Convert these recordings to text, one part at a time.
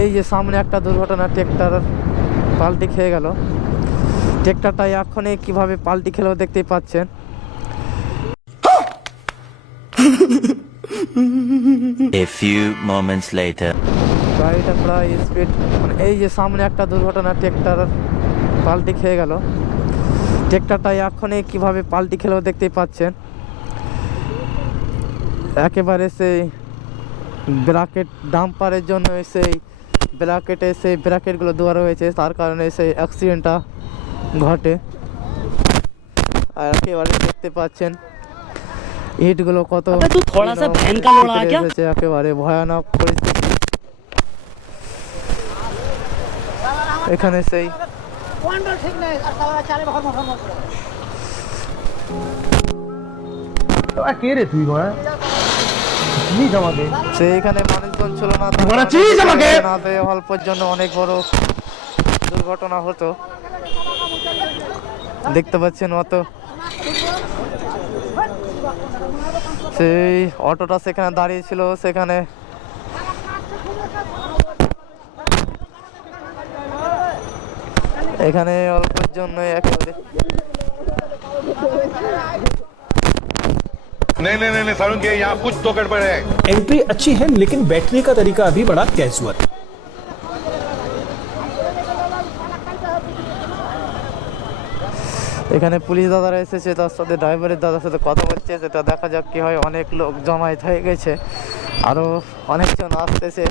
এই যে সামনে একটা দুর্ঘটনা, ট্রেক্টর পাল্টি খেয়ে গেল। ট্রেক্টরটা এখনই কিভাবে পাল্টি খেলো দেখতেই পাচ্ছেন। A few moments later. গাড়িটা প্রায় স্পিড, মানে এই যে সামনে একটা দুর্ঘটনা, ট্রেক্টর পাল্টি খেয়ে গেল। ট্রেক্টরটা এখনই কিভাবে পাল্টি খেলো দেখতেই পাচ্ছেন। একেবারে সেই ব্র্যাকেট ডাম্পারের জন্য সেই ব্র্যাকেটে সেই ব্র্যাকেটগুলো দেওয়া রয়েছে, তার কারণে সেই অ্যাক্সিডেন্টটা ঘটে। আর একেবারে দেখতে পাচ্ছেন ইটগুলো কত এসেছে, একেবারে ভয়ানক পরিস্থিতি। এখানে সেই সেইখানে মানুষজন ছিল না, অল্পের জন্য অনেক বড় দুর্ঘটনা হতো। দেখতে পাচ্ছেন অত সেই অটোটা সেখানে দাঁড়িয়ে ছিল, সেখানে এখানে অল্পের জন্য একেবারে नहीं सारुण के यहाँ कुछ तो गड़बड़ है। एंट्री अच्छी है लेकिन बैठने का तरीका अभी बड़ा कैजुअल। এখানে পুলিশ দাদারা এসেছে, তার সাথে ড্রাইভারের দাদার সাথে কথা বলছে, সেটা দেখা যাক কি হয়। অনেক লোক জমায়েত হয়ে গেছে, আরো অনেকজন আসতেছে।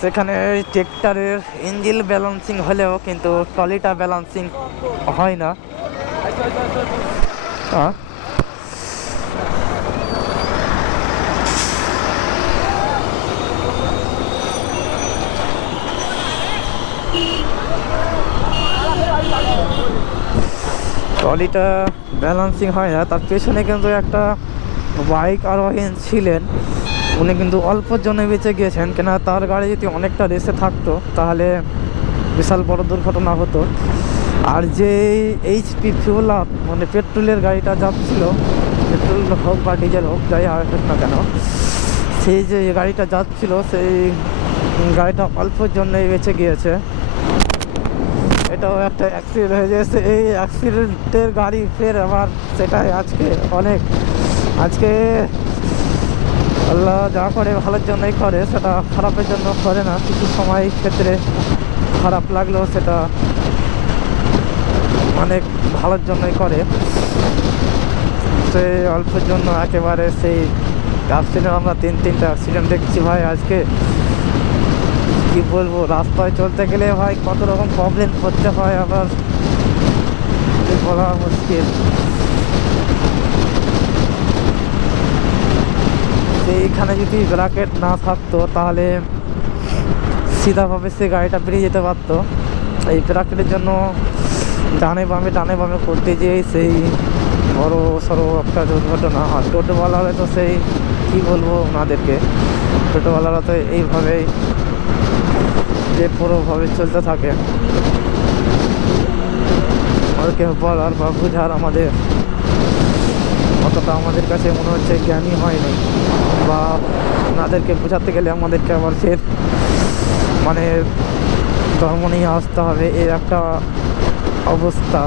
সেখানে ট্রেক্টরের ইঞ্জিন ব্যালেন্সিং হলেও কিন্তু ট্রলিটা ব্যালেন্সিং হয় না। ট্রলিটা ব্যালেন্সিং হয় না। তার পেছনে কিন্তু একটা বাইক আরোহী ছিলেন, উনি কিন্তু অল্পর জন্য বেঁচে গিয়েছেন, কেন তার গাড়ি যদি অনেকটা রেসে থাকতো তাহলে বিশাল বড় দুর্ঘটনা হতো। আর যে এইচপি ফিউল আপ মানে পেট্রোলের গাড়িটা যাচ্ছিল, পেট্রোল হোক বা ডিজেল হোক যাই হোক না কেন, সেই যে গাড়িটা যাচ্ছিল সেই গাড়িটা অল্পর জন্যই বেঁচে গিয়েছে। এটাও একটা অ্যাক্সিডেন্ট হয়ে গেছে। এই অ্যাক্সিডেন্টের গাড়ি ফের আবার সেটাই আজকে আল্লাহ যা করে ভালোর জন্যই করে, সেটা খারাপের জন্য করে না। কিছু সময় ক্ষেত্রে খারাপ লাগলেও সেটা অনেক ভালোর জন্যই করে। সে অল্পের জন্য একেবারে সেই অ্যাক্সিডেন্ট, আমরা তিনটা অ্যাক্সিডেন্ট দেখছি ভাই আজকে। কি বলবো, রাস্তায় চলতে গেলে ভাই কত রকম প্রবলেম করতে হয়, আবার বলা মুশকিল। এইখানে যদি ব্র্যাকেট না থাকতো তাহলে সিধাভাবে সে গাড়িটা বেরিয়ে যেতে পারতো। এই ব্র্যাকেটের জন্য ডানে বামে করতে যেয়ে সেই বড় সড়ো একটা দুর্ঘটনা। আর টোটোওয়ালারা তো সেই কী বলবো ওনাদেরকে, টোটোওয়ালারা তো এইভাবেই যে পুরোভাবে চলতে থাকে। ওদেরকে বলার বা বোঝার আমাদের অতটা আমাদের কাছে মনে হচ্ছে জ্ঞানী হয়নি, বা ওনাদেরকে বোঝাতে গেলে আমাদেরকে আবার ফের মানে ধর্ম নিয়ে আসতে হবে, এর একটা অবস্থা।